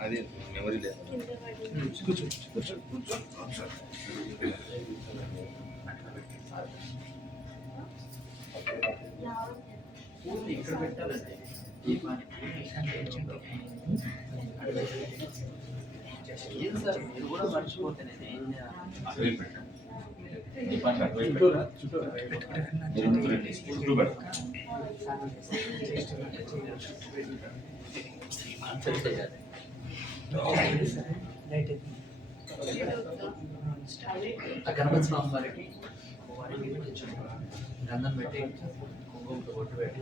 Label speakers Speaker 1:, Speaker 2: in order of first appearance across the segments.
Speaker 1: అది మెమరీ లేదు.
Speaker 2: ఇక్కడ పెట్టాలండి ఏం సార్ మీరు కూడా మర్చిపోతే నేను ఏం చేయాలి? ఆన్సర్ చేయాలి ఆ గణపతి స్వామి వారికి వారికి కొంచెం గంధం పెట్టి కుంకుమతో బొట్టు పెట్టి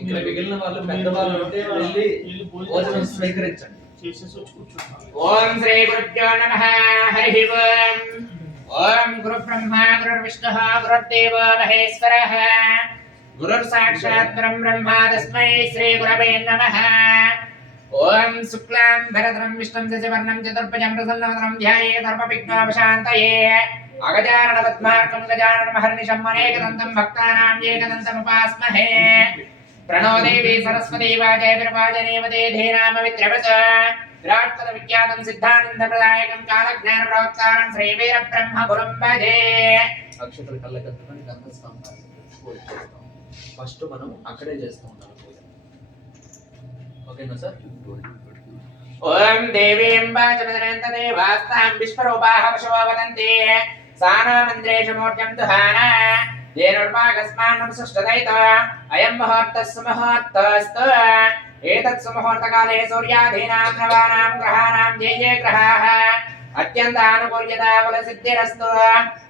Speaker 2: ఇక్కడ మిగిలిన వాళ్ళు పెద్దవాళ్ళు ఉంటే వెళ్ళి భోజనం స్వీకరించండి.
Speaker 3: ఓం శ్రీ గురుభ్యో నమ హరి ఓం. ఓం గురు బ్రహ్మ గురు విష్ణు గురుదేవ మహేశ్వర. గురుర్ సాక్షాత్ పరం బ్రహ్మ తస్మై శ్రీ గురవే నమ. ఓం శుక్లాం భరద్రం విష్ణుం శశివర్ణం చతుర్భుజం ప్రసన్నవదనం ధ్యాయే సర్వవిఘ్నోపశాంతయే అగజానన పద్మార్కం గజానన మహర్నిశం అనేకదంతం భక్తానాం ఏకదంతముపాస్మహే. విరాట్ పద విఖ్యాతం సిద్ధానంద ప్రదాయకం కాలజ్ఞాన ప్రవక్తారం శ్రీ వీర బ్రహ్మ గురుం భజే
Speaker 2: అక్షతలు కళ్ళ కట్టుకొని గణపతి స్వామి వారికి పూజ చేస్తాం. ఫస్ట్ మనం అక్కడే చేస్తూ ఉండాలి పూజ. ఓకేనా సార్?
Speaker 3: ఓం దేవీం వాచమదనంత దేవాస్తాం విశ్వరూపాః పశవో వదంతి సానామంద్రేషు మూర్త్యం దుహాన అయం ముహూర్తः సుముహూర్తస్తు ఏతత్ సుముహూర్తకాలే సూర్యాధీనాం నవానాం గ్రహాణాం ఏ ఏ గ్రహాः అత్యంతానుకూల్యతా బలసిద్ధిరస్తు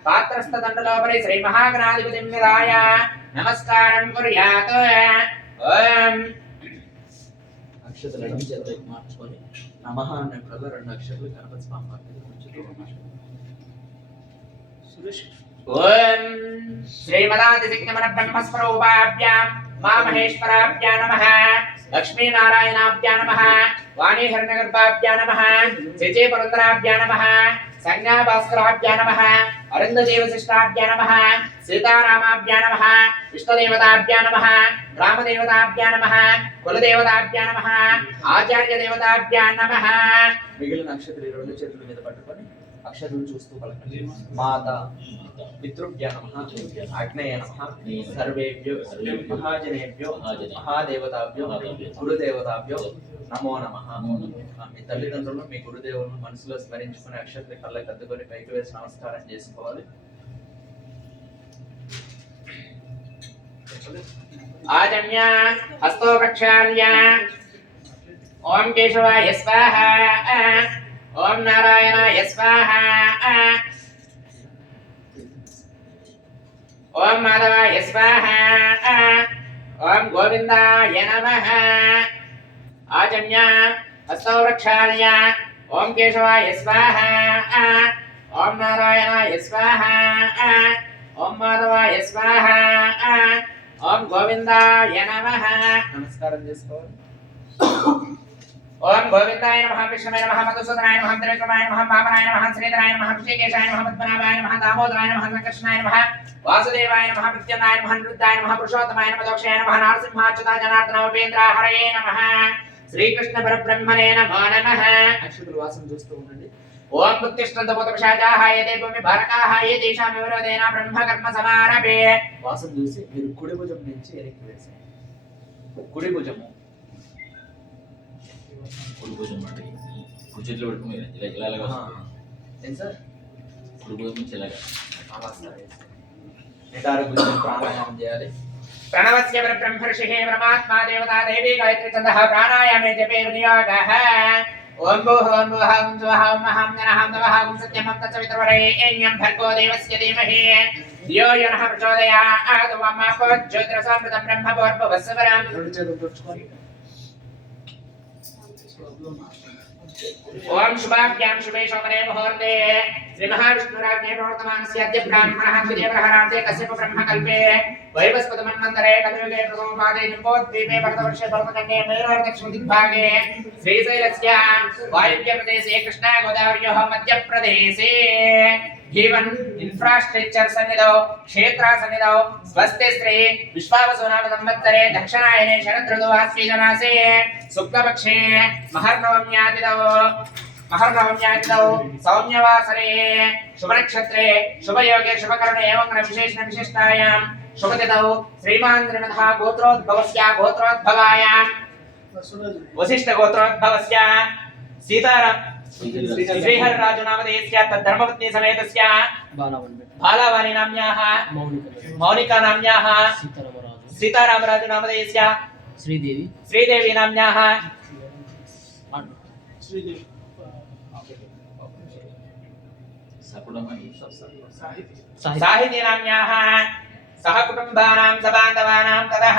Speaker 3: పాత్రస్థదండలోపరి శ్రీ మహాగణాధిపతిం విధాయ నమస్కారం కుర్యాత్ ఓం
Speaker 2: అక్షతలు చేతులకి మార్చుకొని నమః అన్నప్పుడల్లా రెండు అక్షరాలు గణపతి స్వామి వారికి ఉంచుతూ ఉన్నారు
Speaker 3: ఓం శ్రీమదాదిశక్తిమన బ్రహ్మస్వరూపాభ్యాం మా మహేశ్వరాభ్యా నమ లక్ష్మీనారాయణాభ్యా నమ వాణీహరణగర్భాభ్యా నమ శచే పురందరాభ్యా నమః సంజ్ఞాభాస్కరాభ్యా నమ అరుంధదేవశిష్టాభ్యా నమ సీతారామాభ్యా నమ ఇష్టదేవతాభ్యా నమ రామదేవతాభ్యా నమ కులదేవతాభ్యా నమః ఆచార్యదేవతాభ్యా నమ.
Speaker 2: మిగిలిన నక్షత్రం రెండు చేతుల మీద పట్టుకొని అక్షరం చూస్తూ పలకండి మాత పితృభ్య నమః అగ్నేయ నమః సర్వేభ్యో మహాజనేభ్యో మహాదేవతాభ్యో గురుదేవతాభ్యో నమో నమః మీ తల్లిదండ్రులు మీ గురుదేవులను మనసులో స్మరించుకుని అక్షతలు కళ్ళకి అద్దుకొని పైకి వేసి నమస్కారం చేసుకోవాలి.
Speaker 3: ఆజమ్య హస్తో ప్రక్షాళ్య ఓం కేశవాయ స్వాహ. ఓం నారాయణాయ స్వాహ. ఓం మాధవాయ స్వాహ. ఓం గోవిందాయ నమ. ఆజమ్య హస్తో ఓం కేశవాయ స్వాహ. ఓం నారాయణాయ స్వాహ. ఓం మాధవాయ స్వాహ. ఓం గోవిందాయ నమ.
Speaker 2: నమస్కారం చేసుకోవాలి.
Speaker 3: ఓం గోవిందాయ నమః కృష్ణాయ నమః మధుసూదనాయ నమః త్రివిక్రమాయ నమః వామనాయ నమః శ్రీధరాయ నమః ఋషికేశాయ నమః పద్మనాభాయ నమః దామోదరాయ నమః సంకర్షణాయ నమః వాసుదేవాయ నమః ప్రత్యన్నాయ నమః నృత్యాయ నమః పురుషోత్తమాయ నమః దోక్షాయ నమః నరసింహాచ్యుత జనార్దన ఉపేంద్ర హరయే నమః. శ్రీకృష్ణ పరబ్రహ్మణే నమో నమః.
Speaker 2: అక్షతలు వాసన చూస్తూ ఉండండి.
Speaker 3: ఓం ఉత్తిష్టంత భూతపిశాచాః ఏతే భూమి భారకాః ఏ తేషాం వివరోధేన బ్రహ్మ కర్మ సమారభే.
Speaker 2: వాసన చూసి మీరు కుడి భుజం నుంచి వెనక్కి వేసేయండి. కుడి భుజము.
Speaker 4: కుడి భుజం అంటే కుడి చేతిలో పెట్టుకుని ఇలా ఇలా ఇలా
Speaker 2: ఆ. ఏం సార్
Speaker 4: కుడి భుజం నుంచి ఇలాగా
Speaker 2: అలా సరే నిటారు భుజం ప్రాణాయామం చేయాలి
Speaker 3: प्रणवस्य परब्रह्मर्षिः परमात्मा देवता देवी गायत्री छन्दः प्राणायामे जपे विनियोगः ॐ भूः ॐ भुवः ॐ स्वः ॐ महां नरः नवः ॐ सत्यमं तत्सवितुर्वरेण्यं भर्गो देवस्य धीमहि यो यो नः प्रचोदयात् मम ज्योतिरसामृतं ओम शुभाभ्यां शुभे शोभने मुहूर्ते। श्री महाविष्णुराज्ञे प्रवर्तमानस्य अद्य ब्राह्मणः द्वितीयप्रहरान्ते कश्यप ब्रह्मकल्पे वैवस्पतमन्वन्तरे कलियुगे प्रथमपादे निम्बोद्वीपे भरतवर्षे भरतखण्डे मेरुर्दक्षिणदिग्भागे श्रीशैलस्य वायुव्यप्रदेशे कृष्णा జీవన్ ಇನ್ಫ್ರಾಸ್ಟ್ರಕ್ಚರ್ ಸನ್ನಿಧೌ ಕ್ಷೇತ್ರ ಸನ್ನಿಧೌ ಸ್ವಸ್ತಿ ಶ್ರೀ ವಿಶ್ವಾವಸು ನಾಮ ಸಂವತ್ಸರೆ ದಕ್ಷಿಣಾಯನೆ ಶರದೃತು ಆಶ್ವೀಜಮಾಸೆ ಶುಕ್ಲಪಕ್ಷೇ ಮಹರ್ನವಮ್ಯಾದಿದೌ ಮಹರ್ನವಮ್ಯಾದಿದೌ ಸೌಮ್ಯವಾಸರೆ ಶುಭನಕ್ಷತ್ರೆ ಶುಭಯೋಗೆ ಶುಭಕರಣ ಏವಂಗ್ರ ವಿಶೇಷಣ ವಿಶಿಷ್ಟಾಯಾಂ ಶುಭದಿದೌ ಶ್ರೀಮಾನ್ ತ್ರಿಣಃ ಗೋತ್ರೋದ್ಭವಸ್ಯ ಗೋತ್ರೋದ್ಭವಾಯಾಂ ವಸಿಷ್ಠ ಗೋತ್ರೋದ್ಭವಸ್ಯ ಸೀತಾರಾಮ್ श्रीहर राजो नाम देशस्य तद्धर्मपत्नी समेतस्य बालावाणी नाम्याः मौनिका नाम्याः सीतारामराजु नाम
Speaker 5: देशस्य
Speaker 3: श्रीदेवी
Speaker 4: श्रीदेवी
Speaker 5: नाम्याः
Speaker 3: साहिती नाम्याः सहकुटुम्बानां सबान्धवानां ततः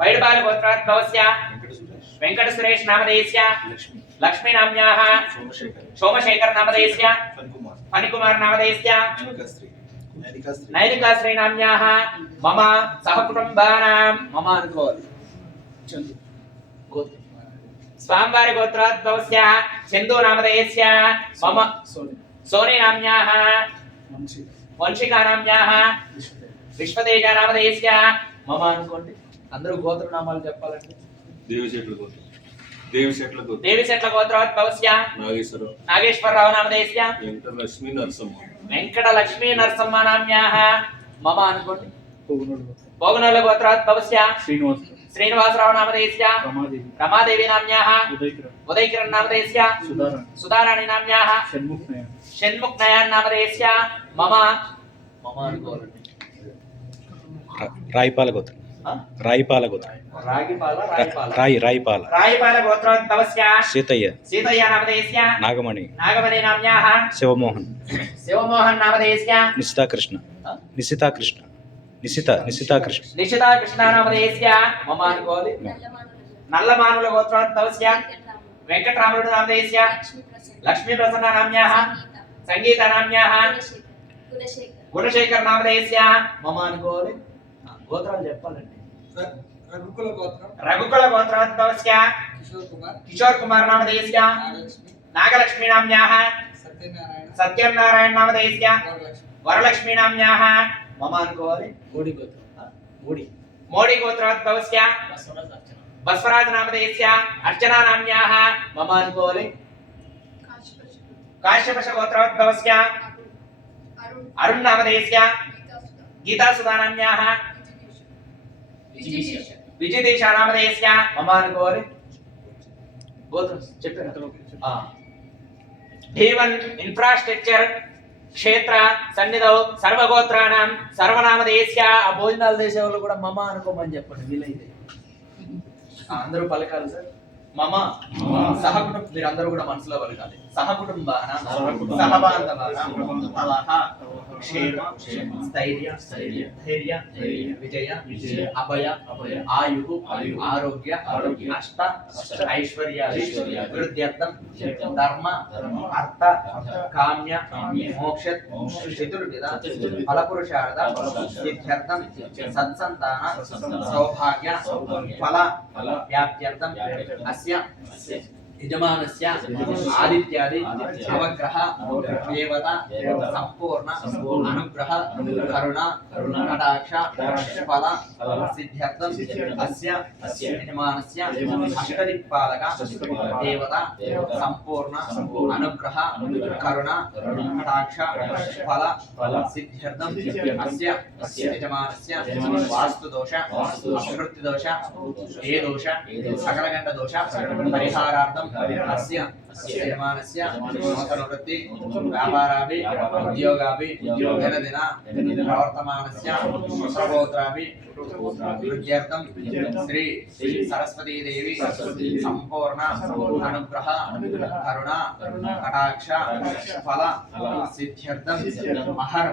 Speaker 3: వైడపాల గోత్రాద్భవస్య వెంకట సురేష్
Speaker 4: నామధేయస్య లక్ష్మీ.
Speaker 3: నామ్యాః
Speaker 1: సోమశేఖర్.
Speaker 3: నామధేయస్య
Speaker 1: ఫణికుమార్
Speaker 3: నామధేయస్య
Speaker 1: నైనికా శ్రీ
Speaker 3: నామ్యాః మమ సహ కుటుంబానాం.
Speaker 2: మమ అనుకోవాలి.
Speaker 3: స్వామివారి గోత్రాద్భవస్య చందు నామధేయస్య మమ సోని. నామ్యాః వంశికా నామ్యాః విశ్వతేజ. నామధేయస్య
Speaker 2: మమ అనుకోండి. అందరూ గోత్రనామాలు చెప్పాలండి
Speaker 1: దేవిశెట్ల గోత్రం. దేవిశెట్ల గోత్రం.
Speaker 3: దేవిశెట్ల గోత్రోద్భవస్య
Speaker 1: నాగేశ్వరం
Speaker 3: నాగేశ్వరరావు. నామధేయస్య
Speaker 1: వెంకటలక్ష్మి నరసమ్మ
Speaker 3: వెంకట లక్ష్మీ నరసమ్మ నామ్యాః
Speaker 2: మమ అనుకోండి.
Speaker 3: భోగనోల గోత్రోద్భవస్య
Speaker 5: శ్రీనివాస్
Speaker 3: శ్రీనివాసరావు. నామధేయస్య
Speaker 5: రమాదేవి.
Speaker 3: రమాదేవి నామ్యాః
Speaker 5: ఉదయకిరణ్.
Speaker 3: నామధేయస్య
Speaker 5: సుధారాణి.
Speaker 3: సుధారాణి నామ్యాః
Speaker 5: షణ్ముఖ్ నయన్
Speaker 3: షణ్ముఖ్ నయన్ నామధేయస్య మమ.
Speaker 2: మమ అనుకోవాలండి.
Speaker 6: రాయిపాల గోత్రం
Speaker 2: ఆ?
Speaker 6: రాయిపాల. గోత్రం రాయి రాయిపాల.
Speaker 3: రాయపాల గోత్రోద్భవస్య
Speaker 6: సీతయ్య.
Speaker 3: సీతయ్య నామధేయస్య.
Speaker 6: నాగమణి.
Speaker 3: నాగమణి నామ్యాః
Speaker 6: శివమోహన్.
Speaker 3: శివమోహన్ నామధేయస్య.
Speaker 6: నిశితాకృష్ణ
Speaker 2: ఆ?
Speaker 6: నిశితాకృష్ణ నిశిత నిశితాకృష్ణ
Speaker 3: నిషితా కృష్ణ నామధేయస్య.
Speaker 2: మమ అనుకోవాలి
Speaker 3: నల్లమానుల గోత్రోద్భవస్య వెంకటరాముడు నామధేయస్య. లక్ష్మీ ప్రసన్న నామ్యాః సంగీత. నామ్యాః గుణశేఖర్ నామధేయస్య
Speaker 2: మమ అనుకోవాలి. ఆ, గోత్రాలు చెప్పాలండి.
Speaker 7: రఘుకుల గోత్రం.
Speaker 3: రఘుకుల గోత్రోద్భవస్య
Speaker 7: కిషోర్ కుమార్.
Speaker 3: కిషోర్ కుమార్ నామధేయస్య
Speaker 7: నాగలక్ష్మి.
Speaker 3: నాగలక్ష్మీ నామ్యాః
Speaker 7: సత్యనారాయణ.
Speaker 3: సత్యనారాయణ నామధేయస్య
Speaker 7: వరలక్ష్మి.
Speaker 3: నామ్యాః
Speaker 2: మమ అనుకోవాలి. మూడి గోత్రం. మూడి.
Speaker 3: మోడీ గోత్రోద్భవస్య బస్వరాజ్ నామధేయస్య అర్చనా నామ్యాః
Speaker 2: మమ అనుకోవాలి.
Speaker 3: కాశ్యపశ గోత్రోద్భవస్య అరుణ్ నామధేయస్య గీతా సుధా నామ్యాః విజయదేశ నామధేయస్య
Speaker 2: మమ అనుకోవాలి గోత్రం చెప్పారు ఆ,
Speaker 3: దేవన్ ఇన్ఫ్రాస్ట్రక్చర్ క్షేత్ర సన్నిధౌ సర్వగోత్రాణం సర్వనామధేయస్య
Speaker 2: ఆ భోజనాలు చేసే వాళ్ళు కూడా మమ అనుకోమని చెప్పండి వీలైతే. అందరూ పలకాలి సార్. మమ సహకుటుంబ మీరు అందరూ కూడా మనసులో పలకాలి. సహకుటుంబాన సహబాంధవాన క్షేమ స్థైర్య
Speaker 4: స్థైర్య,
Speaker 2: ధైర్య
Speaker 4: ధైర్య,
Speaker 2: విజయ
Speaker 4: విజయ,
Speaker 2: అభయ
Speaker 4: అభయ,
Speaker 2: ఆయు
Speaker 4: ఆయు,
Speaker 2: ఆరోగ్య
Speaker 4: ఆరోగ్య,
Speaker 2: అష్ట
Speaker 4: అష్ట,
Speaker 2: ఐశ్వర్య
Speaker 4: ఐశ్వర్యాది,
Speaker 2: వృద్ధ్యర్థం
Speaker 4: వృద్ధ్యర్థం,
Speaker 2: ధర్మ
Speaker 4: ధర్మ,
Speaker 2: అర్థ
Speaker 4: అర్థ,
Speaker 2: కామ్య
Speaker 4: కామ్య,
Speaker 2: మోక్ష
Speaker 4: మోక్ష,
Speaker 2: చతుర్విధ
Speaker 4: చతుర్విధ,
Speaker 2: ఫలపురుషార్థ
Speaker 4: ఫలపురుషార్థ,
Speaker 2: సిద్ధ్యర్థం
Speaker 4: సిద్ధ్యర్థం,
Speaker 2: సత్సంతాన
Speaker 4: సత్సంతాన,
Speaker 2: సౌభాగ్య
Speaker 4: సౌభాగ్య,
Speaker 2: ఫల
Speaker 4: ఫల,
Speaker 2: వ్యాప్త్యర్థం
Speaker 4: వ్యాప్త్యర్థం,
Speaker 2: అస్య
Speaker 4: అస్య
Speaker 3: యజమానస్య ఆదిత్యాది నవగ్రహ దేవత సంపూర్ణ అనుగ్రహ కరుణ కటాక్ష ఫల సిద్ధ్యర్థం అస్య యజమానస్య అష్టదిక్పాలక దేవత సంపూర్ణ అనుగ్రహ కరుణ కటాక్ష ఫల సిద్ధ్యర్థం అస్య యజమానస్య వాస్తు దోష అభివృద్ధి దోష? ఏ దోష?
Speaker 2: ఏ దోష
Speaker 3: పరిహారార్థం అస్య యజమానస్య
Speaker 2: యజమానస్య
Speaker 3: వృత్తి వ్యాపారాభి ఉద్యోగాభి
Speaker 2: ఉద్యోగాభి
Speaker 3: దినదిన ప్రవర్తమానస్య సర్వోత్రాభి వృద్ధ్యర్థం శ్రీ సరస్వతీదేవి సంపూర్ణ అనుగ్రహ కరుణ కటాక్ష ఫల
Speaker 2: సిద్ధ్యర్థం
Speaker 3: మహర్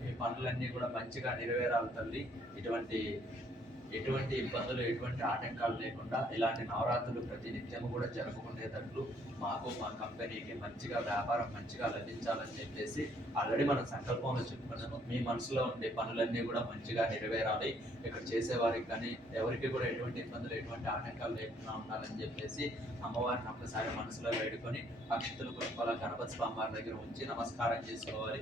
Speaker 3: మీ పనులన్నీ కూడా మంచిగా నెరవేరాలి తల్లి. ఇటువంటి ఎటువంటి ఇబ్బందులు ఎటువంటి ఆటంకాలు లేకుండా ఇలాంటి నవరాత్రులు ప్రతి నిత్యము కూడా జరుపుకునేటట్లు మాకు మా కంపెనీకి మంచిగా వ్యాపారం మంచిగా లభించాలని చెప్పేసి ఆల్రెడీ మనం సంకల్పంలో చెప్పుకున్నాము మీ మనసులో ఉండే పనులన్నీ కూడా మంచిగా నెరవేరాలి. ఇక్కడ చేసేవారికి కానీ ఎవరికి కూడా ఎటువంటి ఇబ్బందులు ఎటువంటి ఆటంకాలు లేకుండా ఉండాలని చెప్పేసి అమ్మవారిని ఒక్కసారి మనసులో వేడుకొని అక్షతులు పుష్పాల గణపతి స్వామి వారి దగ్గర ఉంచి నమస్కారం చేసుకోవాలి.